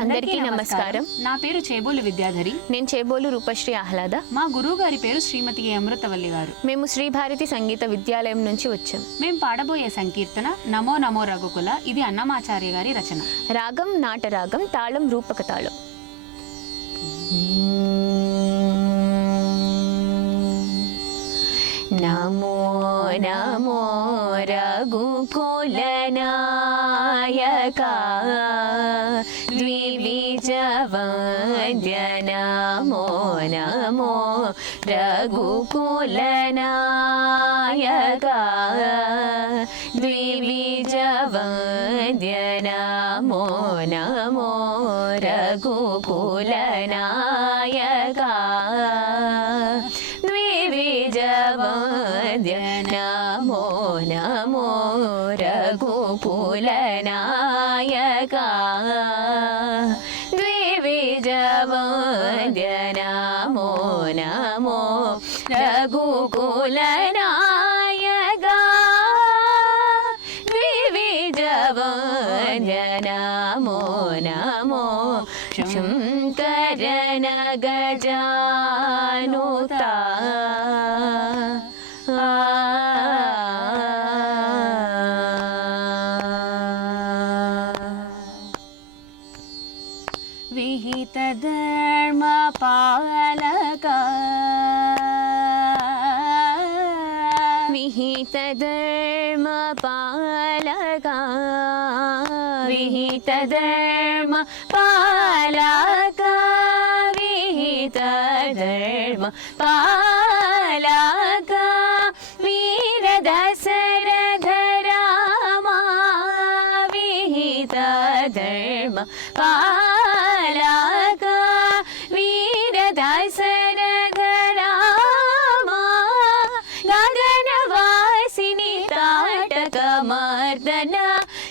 అందరికీ నమస్కారం. నా పేరు చేబోలు విద్యాధరి. నేను చేబోలు రూపశ్రీ ఆహ్లాద. మా గురువు గారి పేరు శ్రీమతి అమృతవల్లి గారు. మేము శ్రీ భారతి సంగీత విద్యాలయం నుంచి వచ్చాం. మేము పాడబోయే సంకీర్తన నమో నమో రఘుకుల. ఇది అన్నమాచార్య గారి రచన. రాగం నాటరాగం, తాళం రూపక తాళం. నమో నమో రఘుకులనాయకా ద్వివిజవంద్య నమో నమో రఘుకులనాయకా ద్వివిజవంద్య నమో నమో రఘుకులనాయకా ద్వివిజవంద్య నమో నమో రఘుకులనాయకా ద్వివిజవంద్య నమో నమో రఘుకులనాయకా ద్వివిజవంద్య నమో నమో శంకరన గజానుతా విహిత ధర్మ పాలకా విహిత ధర్మ పాలకా విహిత ధర్మ పాలకా విహిత ధర్మ పాలకా వీర దశరథ రామా విహిత ధర్మ పాలకా వీర దశరథ రామా గగనవాసిని తాటక మర్దన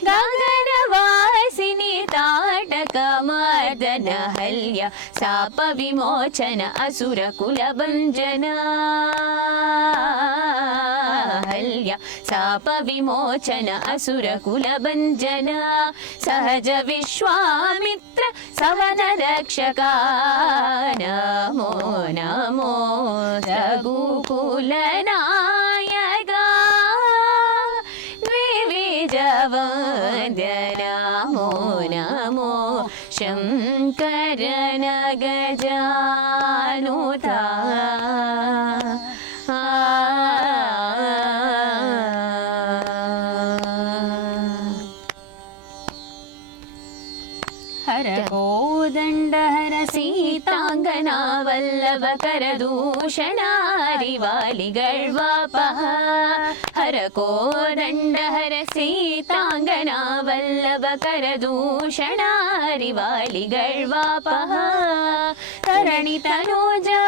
గగనవాసిని తాటక మర్దన హల్య శాప విమోచన అసుర కుల భంజన హల్య శాప విమోచన అసుర కుల భంజన సహజ విశ్వామిత్ర సవన రక్షక నమో నమో రఘుకులనాయకా ద్వివిజవంద్య నమో నమో శంకరన గజానుతా హర కోదండ హర సీతాంగనా వల్లభ కరదూషణారివాలి గర్వాపహ హర కోదండ హర సీతాంగనా వల్లభ కరదూషణారివాలి గర్వాపహ తరణి తనూజా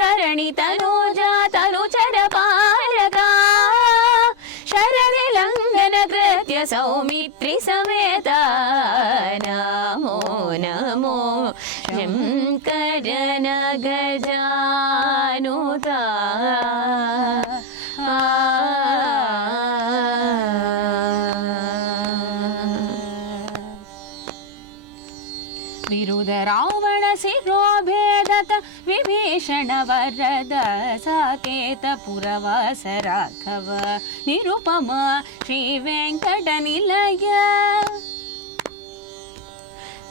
తరణి తనూజా తనుచర పాలకా శరది లంఘన కృత్య సౌమిత్రి సమేత నమో నమో శంకరన గజానుతా విరుద రావణ శిరోభేదక విభీషణ వరద సాకేత పురవాస రాఘవ నిరుపమ శ్రీ వెంకట నిలయ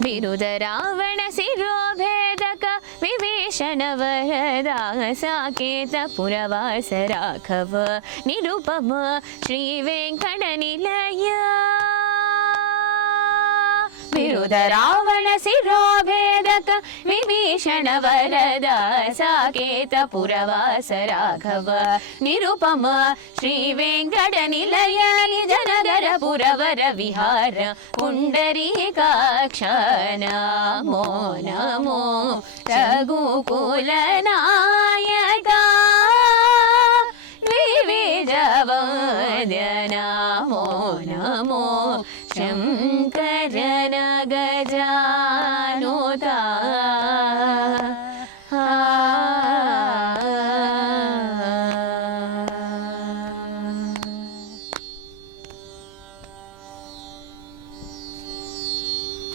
విరుద రావణ శిరోభేదక విభీషణ వరద సాకేత పురవాస రాఘవ నిరుపమ శ్రీ వెంకట నిలయ విరుద రావణ శిరోభేదక విభీషణ వరద సాకేత పురవాస రాఘవ నిరుపమ శ్రీ వెంకట నిలయ నిజ నగర పురవర విహార పుండరీకాక్ష నమో నమో రఘుకులనాయకా ద్వివిజవంద్య నమో నమో శం